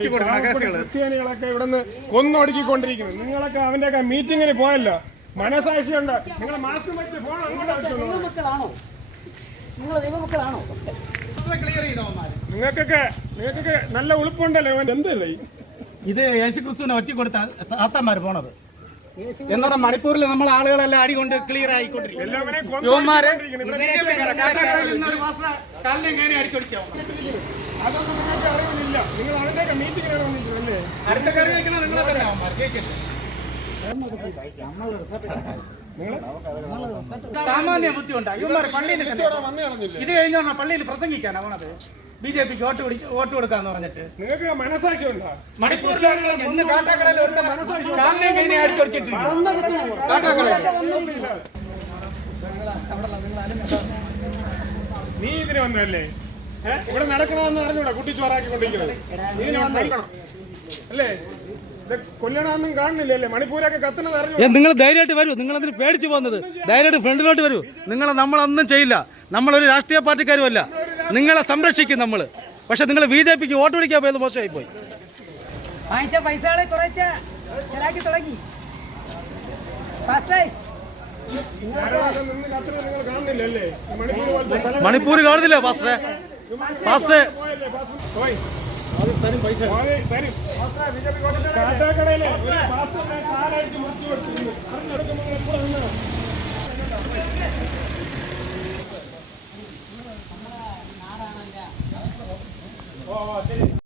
ക്രിസ്ത്യാനികളൊക്കെ ഇവിടുന്ന് കൊന്നൊടുക്കിക്കൊണ്ടിരിക്കുന്നു. നിങ്ങളൊക്കെ അവന്റെയൊക്കെ മീറ്റിങ്ങിന് പോയല്ലോ, മനസാക്ഷിയുണ്ട്. നിങ്ങൾ മാസ്ക് വെച്ച് ഫോൺ അങ്ങോട്ട് നിങ്ങൾക്കൊക്കെ നല്ല ഉളുപ്പുണ്ടല്ലോ. എന്തല്ലേ ഇത് യേശുക്രിസ്തുവിനെ ഒറ്റ കൊടുത്ത സാത്താന്മാർ പോണത് എന്നാ മണിപ്പൂരിൽ നമ്മൾ ആളുകളെല്ലാം അടി കൊണ്ട് ക്ലിയർ ആയിക്കൊണ്ടിരിക്കും. അതൊന്നും നിങ്ങൾക്ക് അറിവില്ല. നിങ്ങൾ അവന്റെയൊക്കെ മീറ്റിങ്ങിനാണ് വന്നിട്ടുണ്ടല്ലേ? അടുത്ത കറി വയ്ക്കണ നിങ്ങളെ തന്നെ സാമാന്യ ബുദ്ധി ഉണ്ടാകും. പള്ളിയിൽ ഇത് കഴിഞ്ഞാൽ പള്ളിയിൽ പ്രസംഗിക്കാനാ പോണത്. ബിജെപിക്ക് വോട്ട് കൊടുക്കാന്ന് പറഞ്ഞിട്ട് നിങ്ങൾക്ക് മനസാക്ഷി ഉണ്ടോ? മണിപ്പൂരിൽ കാട്ടാക്കടയിൽ ഒരുത്ത കാലിനെയും കൈനെയും അടിച്ചൊടിച്ചിട്ടിരിക്കും. കാട്ടാക്കടയിൽ നീ ഇതിന് വന്നല്ലേ? ഇവിടെ നടക്കണമെന്ന് അറിഞ്ഞൂടാ കുട്ടിച്ചോറാക്കിക്കൊണ്ടിരിക്കുന്നത്. ഇതിന് വന്നിരിക്കണം അല്ലേ? കൊല്ലണമെന്നും കാണുന്നില്ലല്ലേ? മണിപ്പൂരൊക്കെ കത്തുന്നത് അറിഞ്ഞു. നിങ്ങൾ ധൈര്യമായിട്ട് വരൂ. നിങ്ങളതിന് പേടിച്ച് പോകുന്നത്. ധൈര്യമായിട്ട് ഫ്രണ്ടിലോട്ട് വരൂ. നമ്മളൊന്നും ചെയ്യില്ല. നമ്മളൊരു രാഷ്ട്രീയ പാർട്ടിക്കാരുമല്ല. നിങ്ങളെ സംരക്ഷിക്കും നമ്മൾ. പക്ഷെ നിങ്ങൾ BJPക്ക് വോട്ട് പിടിക്കാൻ പോയത് മോശമായി പോയി. മണിപ്പൂർ കാണുന്നില്ല പാസ്റ്ററെ. പാസ്റ്ററെ